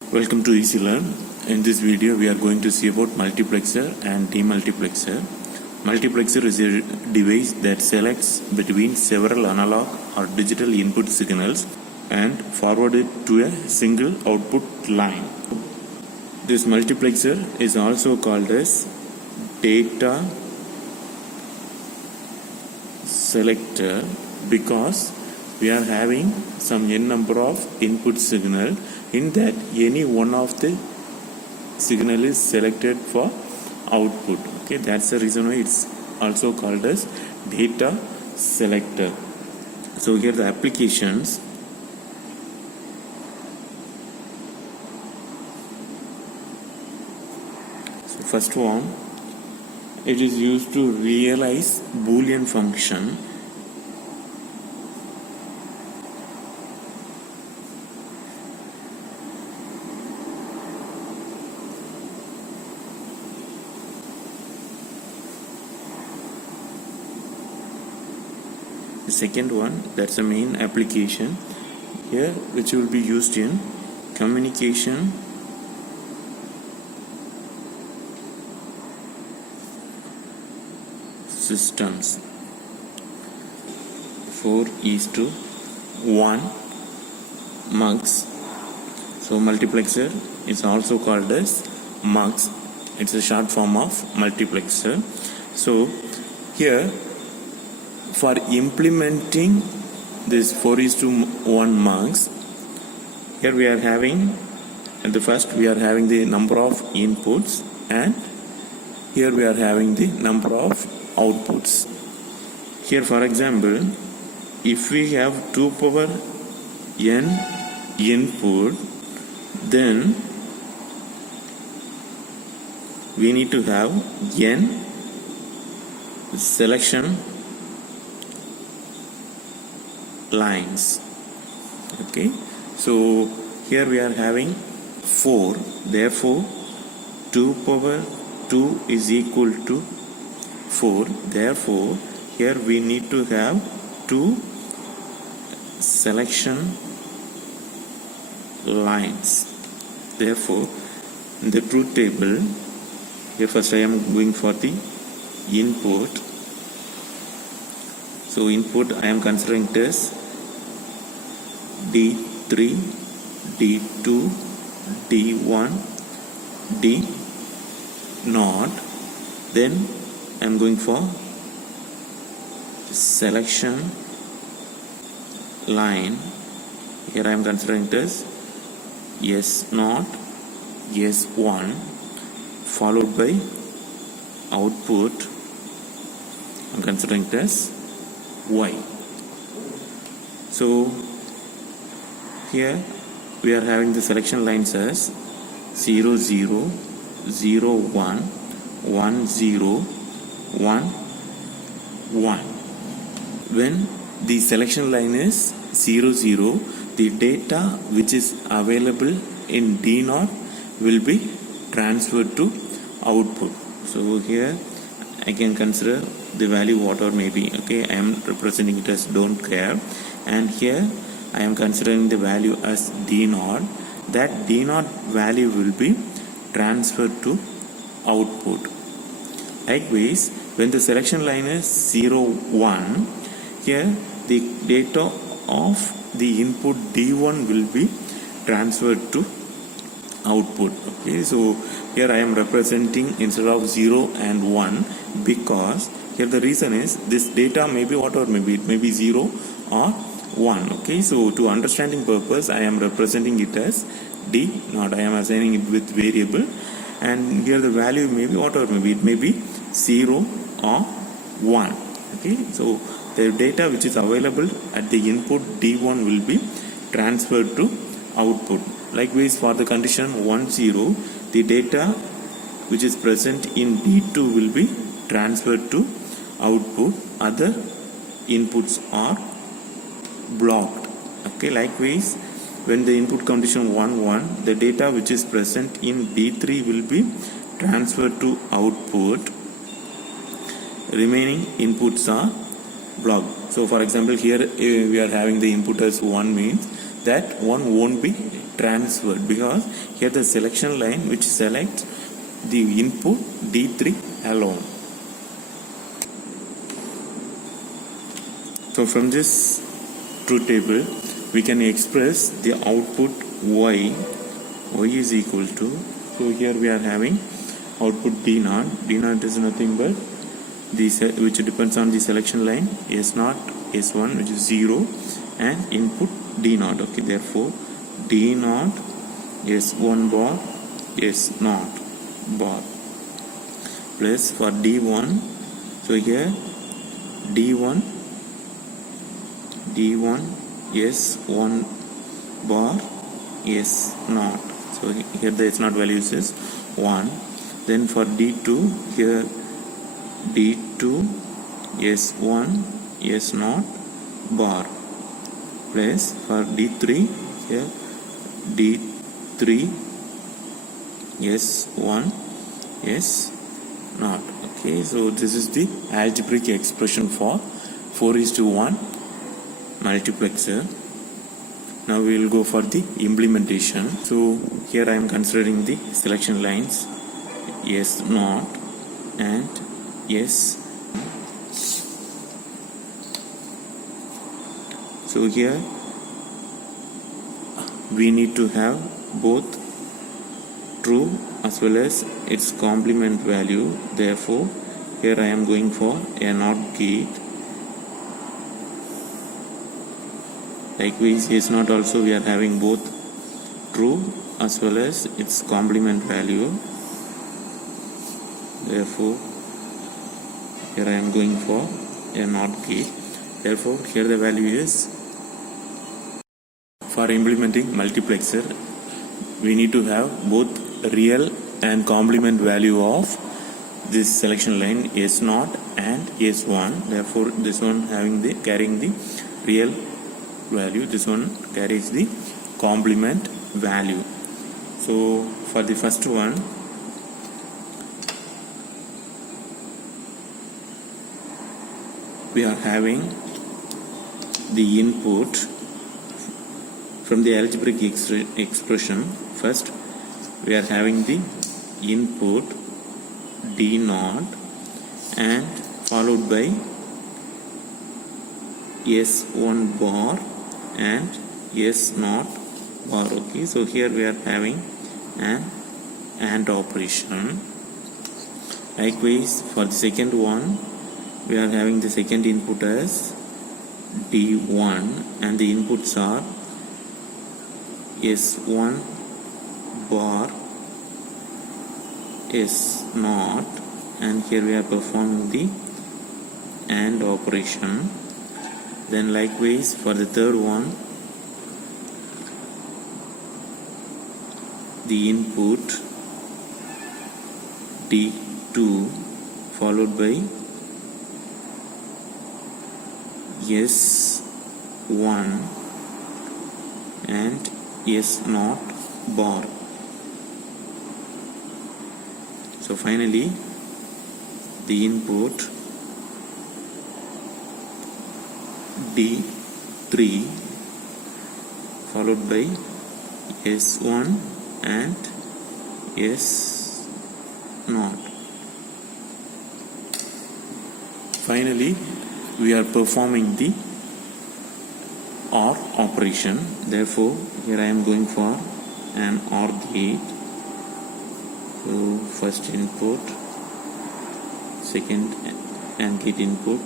Welcome to Easy Learn. In this video we are going to see about multiplexer and demultiplexer. Multiplexer is a device that selects between several analog or digital input signals and forward it to a single output line. This multiplexer is also called as data selector because we are having some n number of input signal. In that, any one of the signal is selected for output. Okay, that's the reason why it's also called as data selector. So here the applications. So first one, it is used to realize Boolean function. The second one, that's the main application here, which will be used in communication systems. 4:1 mux. So multiplexer is also called as mux. It's a short form of multiplexer. So here, for implementing this 4:1 mux, here we are having, at the first we are having the number of inputs and here we are having the number of outputs. Here for example, if we have 2 power n input, then we need to have n selection lines. Okay, so here we are having 4, therefore 2 power 2 is equal to 4, therefore here we need to have 2 selection lines. Therefore in the truth table, here first I am going for the input. So input I am considering it as D3, D2, D1, D0. Then I am going for selection line. Here I am considering it as S0, S1, followed by output I am considering it as Y. So here we are having the selection lines as 0, 0, 0, 1, 1, 0, 1, 1. When the selection line is 0, 0, the data which is available in D0 will be transferred to output. So here I can consider the value whatever may be. Okay, I am representing it as don't care, and here I am considering the value as D0. That D0 value will be transferred to output. Likewise, when the selection line is 0, 1, here the data of the input D1 will be transferred to output. Okay, so here I am representing instead of 0 and 1 because here the reason is this data may be whatever may be, it may be 0 or 1. Okay, so to understanding purpose I am representing it as D0. I am assigning it with variable, and here the value may be whatever may be, it may be 0 or 1. Okay, so the data which is available at the input D1 will be transferred to output. Likewise, for the condition 1, 0, the data which is present in D2 will be transferred to output. Other inputs are blocked. Okay, likewise, when the input condition 1, 1, the data which is present in D3 will be transferred to output. Remaining inputs are blocked. So for example, here we are having the input as 1 means that one won't be transferred, because here the selection line which selects the input D3 alone. So from this truth table we can express the output y is equal to, so here we are having output D0 is nothing but which depends on the selection line S0 S1 which is 0 and input D0. Okay, therefore D0 S1 bar S0 bar plus for D1, so here D1 S1 bar S0, so here the S0 values is 1. Then for D2, here D2 S1 S0 bar plus for D3, here D3 S1 S0. Okay, so this is the algebraic expression for 4:1 multiplexer. Now we will go for the implementation. So here I am considering the selection lines S0 and S. So here we need to have both true as well as its complement value. Therefore here I am going for a NOT gate. Likewise S0 also we are having both true as well as its complement value. Therefore here I am going for a NOT gate. Therefore here the value is, for implementing multiplexer we need to have both real and complement value of this selection line S0 and S1. Therefore this one carrying the real value, this one carries the complement value. So for the first one, we are having the input from the algebraic expression. First we are having the input D0 and followed by S1 bar and S0 bar. Okay, so here we are having an AND operation. Likewise for the second one, we are having the second input as D1 and the inputs are S1 bar S0, and here we are performing the AND operation. Then likewise for the third one, the input D2 followed by S1 and S0 bar. So finally the input D3 followed by S1 and S0. Finally we are performing the OR operation. Therefore here I am going for an OR gate. So first input, second AND gate input,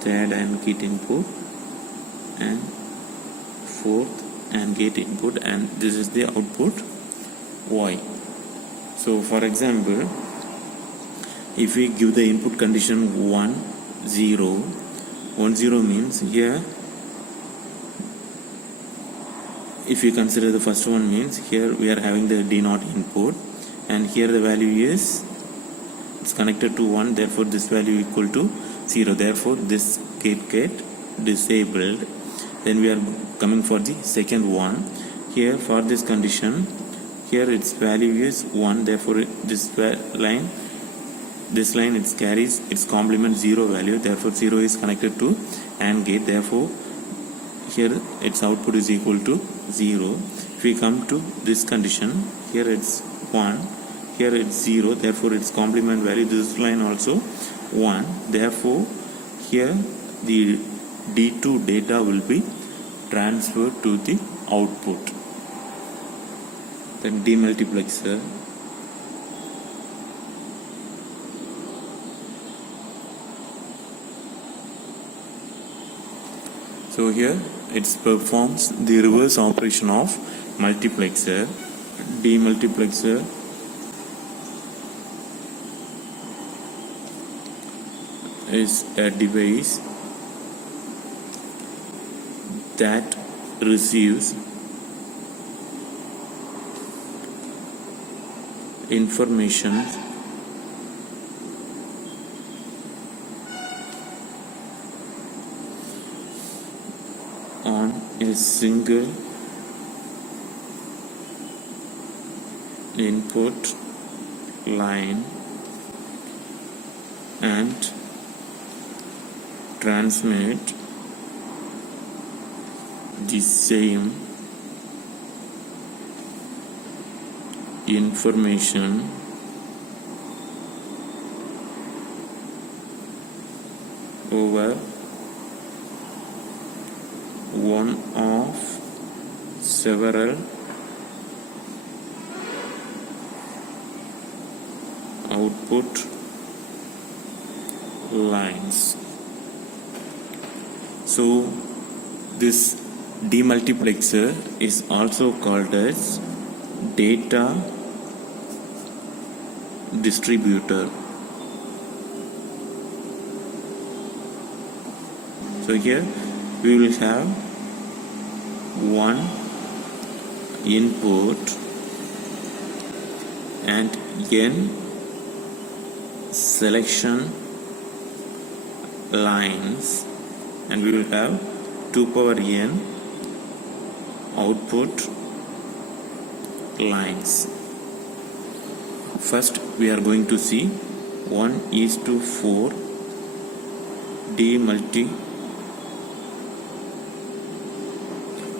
third AND gate input, and fourth AND gate input, and this is the output Y. So for example, if we give the input condition 1 0 means here, if you consider the first one, means here we are having the D0 input and here the value is, it's connected to 1, therefore this value equal to 0, therefore this gate get disabled. Then we are coming for the second one. Here for this condition, here its value is 1, therefore this line it carries its complement 0 value, therefore 0 is connected to AND gate. Therefore here its output is equal to 0. If we come to this condition, here it's 1, here it's 0, therefore its complement value, this line also 1, therefore here the D2 data will be transferred to the output. Then demultiplexer, so here it performs the reverse operation of multiplexer. Demultiplexer is a device that receives information on a single input line and transmit the same information over one of several output lines. So this demultiplexer is also called as data distributor. So here we will have one input and n selection lines, and we will have 2 power n output lines. First we are going to see 1:4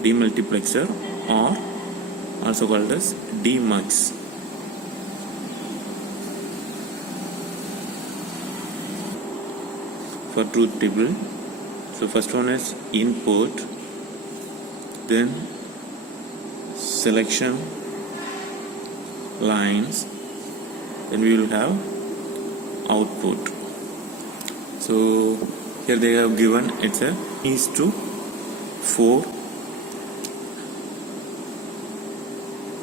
demultiplexer, or also called as demux. For truth table, so first one is input, then selection lines, then we will have output. So here they have given it's a 1:4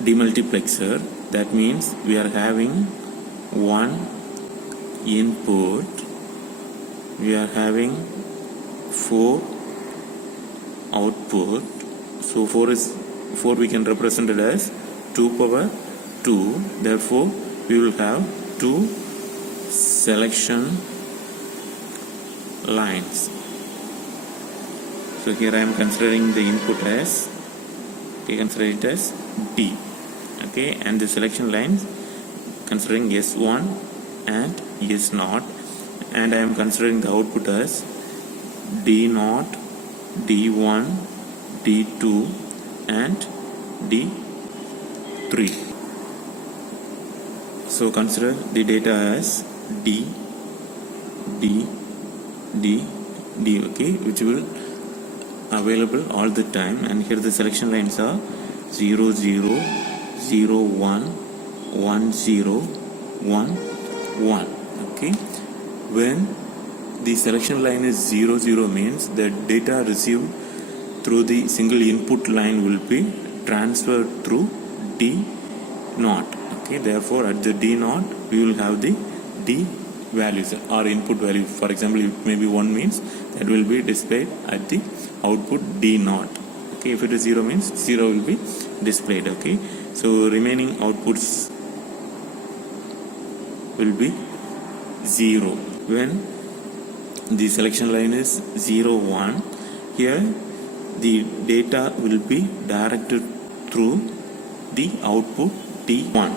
demultiplexer. That means we are having one input, we are having 4 output. So 4 we can represent it as 2 power 2. Therefore we will have 2 selection lines. So here I am considering the input as, consider it as D, okay, and the selection lines considering S1 and S0, and I am considering the output as D0, D1, D2 and D3. So consider the data as D, D, D, D, okay, which will available all the time, and here the selection lines are 0, 0, 0, 1, 1, 0, 1, 1. Okay, when the selection line is 0, 0 means the data received through the single input line will be transferred through D0. Okay, therefore at the D0 we will have the D values or input value. For example, it may be 1 means that will be displayed at the output D0. Okay, if it is 0 means 0 will be displayed. Okay, so remaining outputs will be 0. When the selection line is 0, 1, here the data will be directed through the output D1.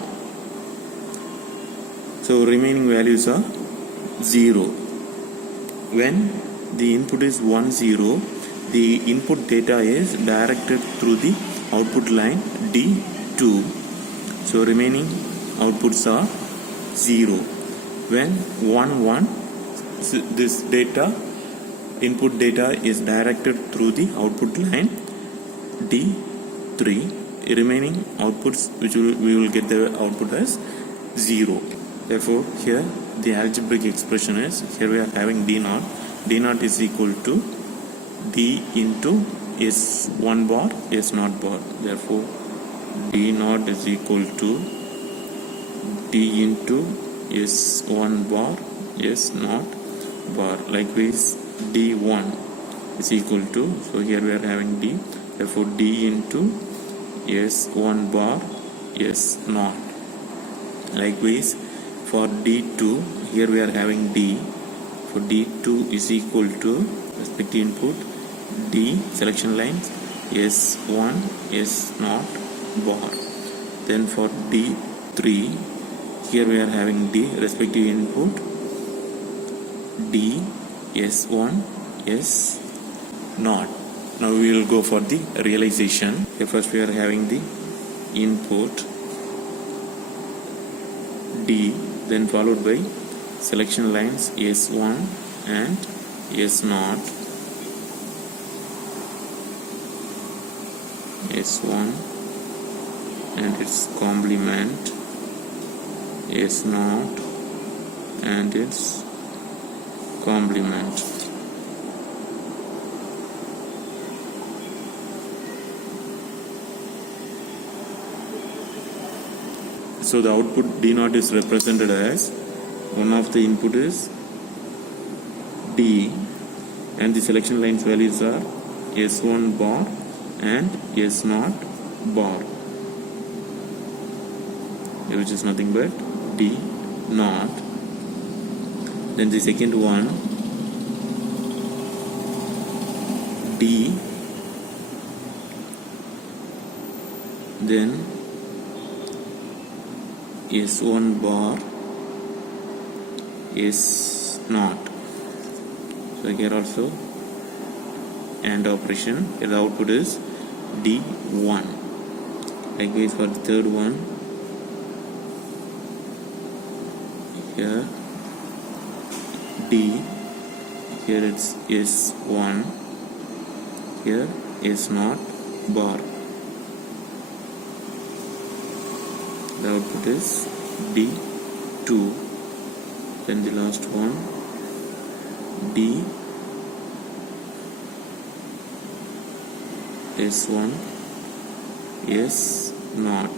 So remaining values are 0. When the input is 1, 0, the input data is directed through the output line D2. So remaining outputs are 0. When 1 1, this data input data is directed through the output line D3. Remaining outputs which we will get the output as 0. Therefore here the algebraic expression is, here we are having D0. D0 is equal to D into S1 bar S0 bar. Therefore D0 is equal to D into S1 bar S0 bar. Likewise D1 is equal to, so here we are having D, therefore D into S1 bar S0. Likewise for D2, here we are having D, for D2 is equal to respective input D selection lines S1 S0 bar. Then for D3, here we are having D respective input D S1 S0. Now we will go for the realization. Here first we are having the input D, then followed by selection lines S1 and S0. S1 and its complement S0 and its complement. So the output D0 is represented as, one of the input is D and the selection lines values are S1 bar and S0 bar, which is nothing but D0. Then the second one D, then S1 bar S0. So here also AND operation, here the output is D1. Likewise for the third one, here D, here it's S1, here S0 bar. The output is D2. Then the last one D S1 S0.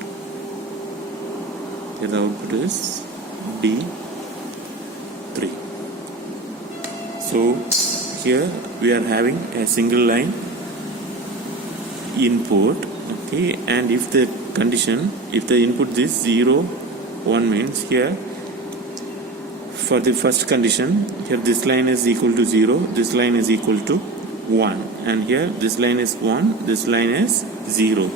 Here the output is D3. So here we are having a single line input, okay, and if the condition, if the input is 0 1 means, here for the first condition, here this line is equal to 0, this line is equal to 1, and here this line is 1, this line is 0.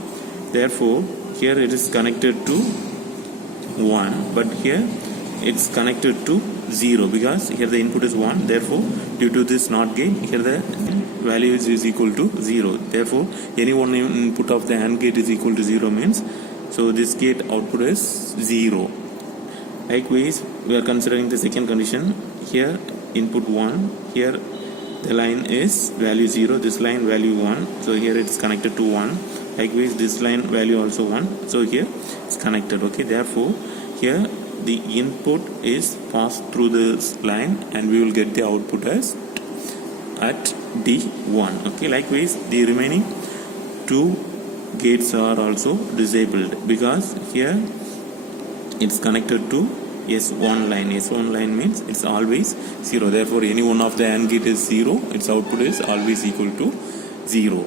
Therefore here it is connected to 1, but here it's connected to 0 because here the input is 1. Therefore due to this NOT gate, here the value is equal to 0. Therefore any one input of the AND gate is equal to 0 means, so this gate output is 0. Likewise we are considering the second condition. Here input 1, here the line is value 0, this line value 1, so here it's connected to 1. Likewise this line value also 1, so here it's connected, okay. Therefore here the input is passed through this line and we will get the output as at D1, okay. Likewise the remaining two gates are also disabled because here it's connected to S1 line. S1 line means it's always 0. Therefore any one of the AND gate is 0, its output is always equal to 0.